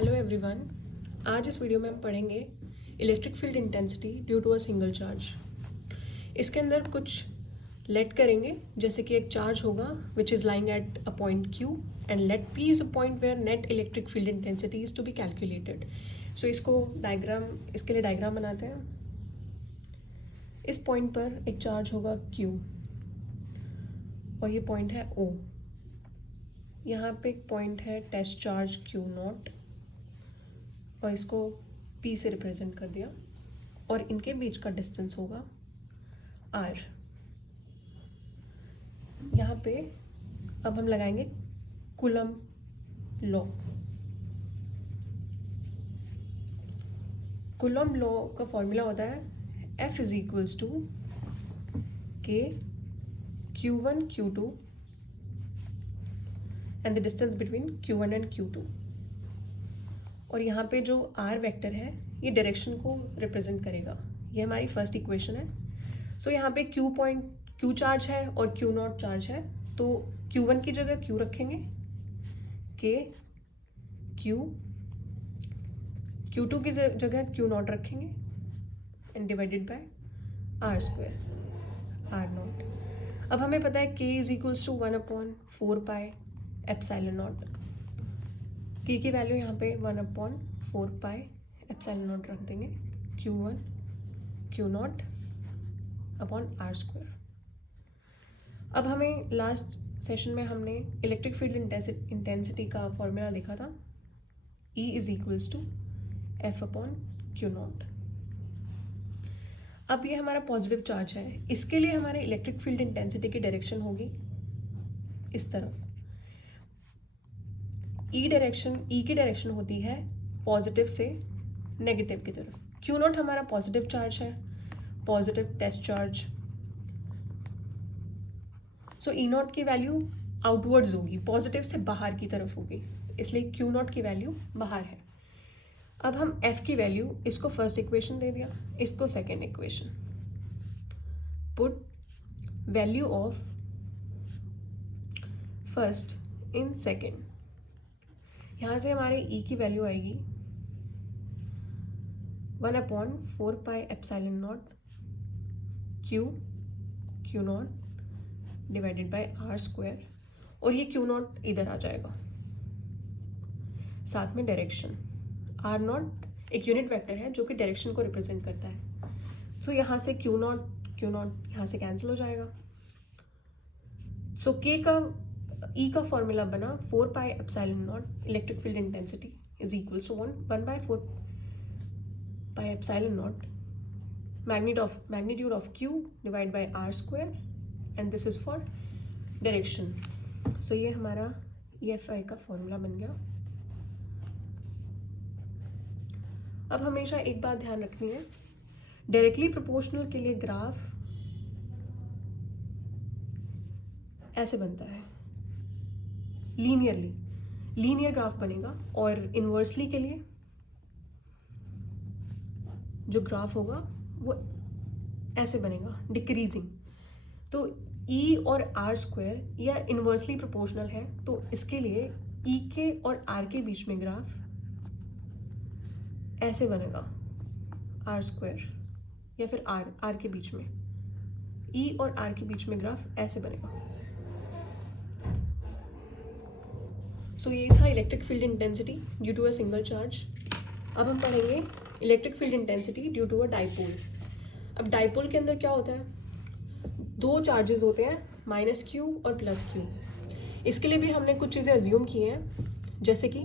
Hello everyone. आज इस video में हम पढ़ेंगे electric field intensity due to a single charge. इसके अंदर कुछ लेट करेंगे, जैसे कि एक चार्ज होगा which is lying at a point Q and let P is a point where net electric field intensity is to be calculated. So इसके लिए डायग्राम बनाते हैं। इस पॉइंट पर एक चार्ज होगा Q और ये पॉइंट है O। यहाँ पे एक पॉइंट है टेस्ट चार्ज Q0 और इसको P से रिप्रेजेंट कर दिया, और इनके बीच का डिस्टेंस होगा R। यहाँ पे अब हम लगाएंगे कूलम्ब लॉ। कूलम्ब लॉ का फॉर्मूला होता है F is equals to K Q1 Q2 and the distance between Q1 and Q2। और यहाँ पे जो R वेक्टर है ये डायरेक्शन को रिप्रेजेंट करेगा। ये हमारी फर्स्ट इक्वेशन है। सो यहाँ पे Q चार्ज है और Q0 चार्ज है, तो Q1 की जगह Q रखेंगे, K Q, Q2 की जगह Q0 रखेंगे and divided by R² R0। अब हमें पता है K is equals to 1/4πε0। K की वैल्यू यहाँ पे 1/4πε0 रख देंगे, Q1 Q0 अपॉन R²। अब हमें लास्ट सेशन में हमने इलेक्ट्रिक फील्ड इंटेंसिटी का फॉर्मूला देखा था, E is equals to F/Q0। अब ये हमारा पॉजिटिव चार्ज है, इसके लिए हमारे इलेक्ट्रिक फील्ड इंटेंसिटी की डायरेक्शन होगी इस तरफ। E की डायरेक्शन होती है पॉजिटिव से नेगेटिव की तरफ। Q0 हमारा पॉजिटिव चार्ज है, पॉजिटिव टेस्ट चार्ज। सो E0 की वैल्यू आउटवर्ड्स होगी, पॉजिटिव से बाहर की तरफ होगी, इसलिए Q0 की वैल्यू बाहर है। अब हम F की वैल्यू, इसको फर्स्ट इक्वेशन दे दिया, इसको second equation. Put value of first in second. यहाँ से हमारे E की वैल्यू आएगी 1/4πε0 Q0 डिवाइडेड बाय R², और ये Q0 इधर आ जाएगा। साथ में डायरेक्शन R0 एक यूनिट वेक्टर है जो कि डायरेक्शन को रिप्रेजेंट करता है। सो यहाँ से Q0 यहाँ से कैंसिल हो जाएगा। सो E का फॉर्मूला बना 4πε0 electric field intensity is equal to 1/4πε0 magnitude of Q divide by R² and this is for direction. So ये हमारा EFI का फॉर्मूला बन गया। अब हमेशा एक बात ध्यान रखनी है, डायरेक्टली प्रोपोर्शनल के लिए ग्राफ ऐसे बनता है, लीनियर ग्राफ बनेगा, और इन्वर्सली के लिए जो ग्राफ होगा वो ऐसे बनेगा, डिक्रीजिंग। तो E और R² या इन्वर्सली प्रोपोर्शनल है, तो इसके लिए E के और R के बीच में ग्राफ ऐसे बनेगा, R² या फिर R के बीच में, E और R के बीच में ग्राफ ऐसे बनेगा। सो ये था electric field intensity due to a single charge. अब हम पढ़ेंगे electric field intensity due to a dipole. अब डाइपोल के अंदर क्या होता है, दो चार्जेस होते हैं, -Q और +Q। इसके लिए भी हमने कुछ चीज़ें अज्यूम की हैं, जैसे कि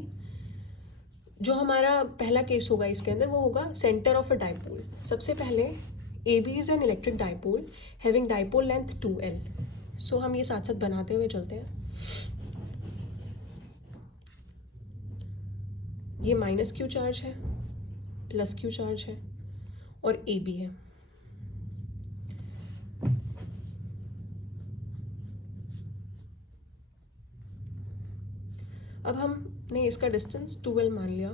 जो हमारा पहला केस होगा इसके अंदर वो होगा सेंटर ऑफ अ डाइपोल। सबसे पहले AB is an electric dipole having dipole length 2L। सो हम ये साथ साथ बनाते हुए चलते हैं। ये -Q चार्ज है, +Q चार्ज है और AB है। अब हमने इसका डिस्टेंस 2L मान लिया,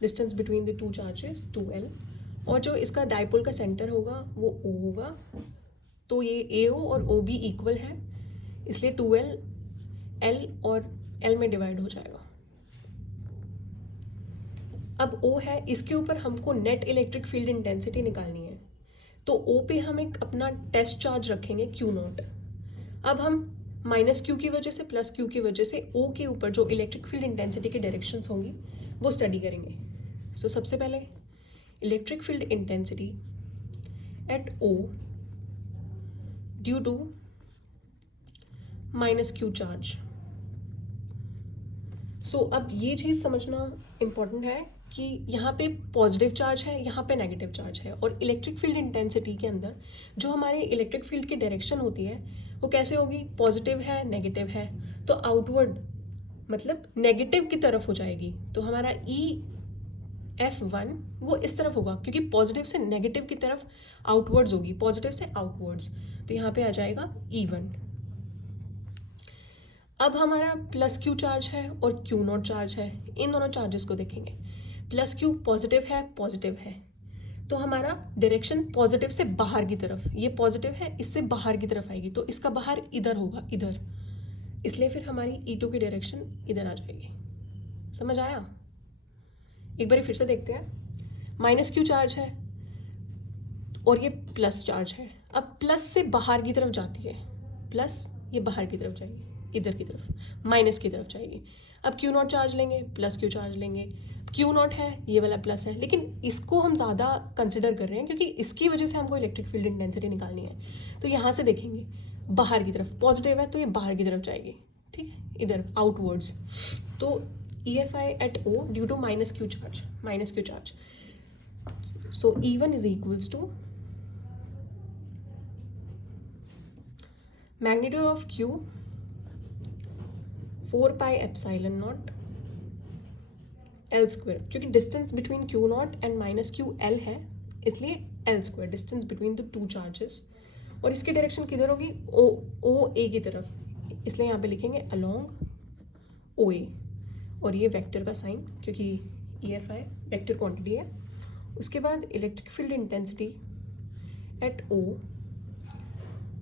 distance between the two charges 2L, और जो इसका डाइपोल का सेंटर होगा वो O होगा। तो ये AO और OB इक्वल है, इसलिए 2L L और L में डिवाइड हो जाएगा। अब O है, इसके ऊपर हमको नेट इलेक्ट्रिक फील्ड इंटेंसिटी निकालनी है, तो O पे हम एक अपना टेस्ट चार्ज रखेंगे Q0। अब हम माइनस क्यू की वजह से प्लस क्यू की वजह से O के ऊपर जो इलेक्ट्रिक फील्ड इंटेंसिटी की डायरेक्शंस होंगी वो स्टडी करेंगे। सो सबसे पहले electric field intensity at O due to minus Q charge. So अब ये चीज़ समझना इम्पॉर्टेंट है कि यहाँ पे पॉजिटिव चार्ज है, यहाँ पे नेगेटिव चार्ज है, और इलेक्ट्रिक फील्ड इंटेंसिटी के अंदर जो हमारे इलेक्ट्रिक फील्ड की डायरेक्शन होती है वो कैसे होगी, पॉजिटिव है नेगेटिव है, तो आउटवर्ड मतलब नेगेटिव की तरफ हो जाएगी। तो हमारा EF1 वो इस तरफ होगा, क्योंकि पॉजिटिव से नेगेटिव की तरफ आउटवर्ड्स होगी, पॉजिटिव से आउटवर्ड्स, तो यहाँ पे आ जाएगा E1। अब हमारा प्लस क्यू चार्ज है और Q0 चार्ज है, इन दोनों चार्जेस को देखेंगे। प्लस क्यू पॉजिटिव है, तो हमारा डायरेक्शन पॉजिटिव से बाहर की तरफ, ये पॉजिटिव है इससे बाहर की तरफ आएगी, तो इसका बाहर इधर होगा, इधर, इसलिए फिर हमारी E2 की डायरेक्शन इधर आ जाएगी। समझ आया? एक बार फिर से देखते हैं। माइनस क्यू चार्ज है और ये प्लस चार्ज है, अब प्लस से बाहर की तरफ जाती है, प्लस ये बाहर की तरफ जाएगी, इधर की तरफ, माइनस की तरफ जाएगी। अब Q0 चार्ज लेंगे, प्लस क्यू चार्ज लेंगे, Q0 है, ये वाला प्लस है, लेकिन इसको हम ज़्यादा कंसिडर कर रहे हैं क्योंकि इसकी वजह से हमको इलेक्ट्रिक फील्ड इंटेंसिटी निकालनी है। तो यहाँ से देखेंगे बाहर की तरफ, पॉजिटिव है तो ये बाहर की तरफ जाएगी, ठीक है, इधर आउटवर्ड्स। तो EFI at O due to minus Q charge, so E1 is equals to magnitude of Q 4 pi epsilon naught L square, क्योंकि distance between Q0 and minus Q L है, इसलिए L square, distance between the two charges. और इसकी direction किधर होगी, OA की तरफ, इसलिए यहाँ पे लिखेंगे अलोंग OA, और ये वेक्टर का साइन, क्योंकि EFI वेक्टर क्वांटिटी है। उसके बाद electric field intensity at O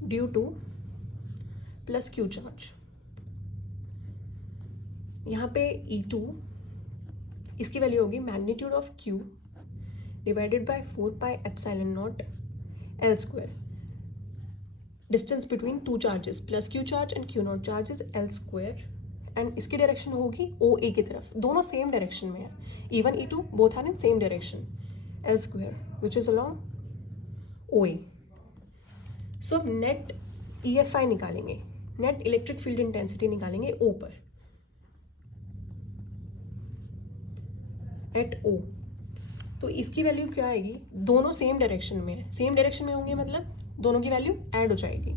due two plus Q charge, यहाँ पे E2 इसकी वैल्यू होगी magnitude of Q divided by 4 pi epsilon naught L square, distance between two charges, plus Q charge and Q0 charge is L square, and इसकी direction होगी OA की तरफ, दोनों same direction में है, E1 E2 both are in same direction, L square which is along OA। So अब net EFI निकालेंगे, net electric field intensity निकालेंगे O पर, एट O। तो इसकी वैल्यू क्या आएगी, दोनों सेम डायरेक्शन में है, सेम डायरेक्शन में होंगे मतलब दोनों की वैल्यू ऐड हो जाएगी।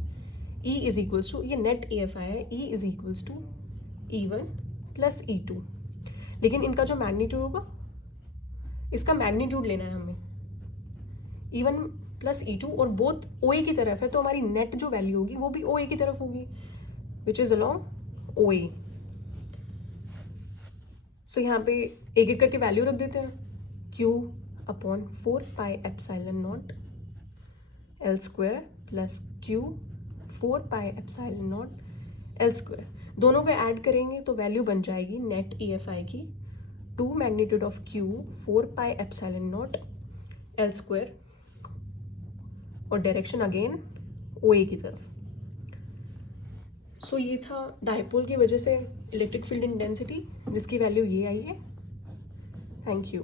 E इज इक्वल्स टू, ये नेट EFI है, E is equals to E1 plus E2, लेकिन इनका जो मैग्नीट्यूड होगा, इसका मैग्नीट्यूड लेना है हमें, E1 प्लस E2, और बोथ OA की तरफ है, तो हमारी नेट जो वैल्यू होगी वो भी OA की तरफ होगी, विच इज अलोंग OA। सो यहाँ पे एक एक करके वैल्यू रख देते हैं, Q upon 4 pi epsilon naught L square plus Q 4 pi epsilon naught L square, दोनों को ऐड करेंगे तो वैल्यू बन जाएगी नेट EFI की 2 magnitude of Q 4 pi epsilon naught L square, और डायरेक्शन अगेन OA की तरफ। सो ये था डायपोल की वजह से इलेक्ट्रिक फील्ड इंटेंसिटी, जिसकी वैल्यू ये आई है। Thank you.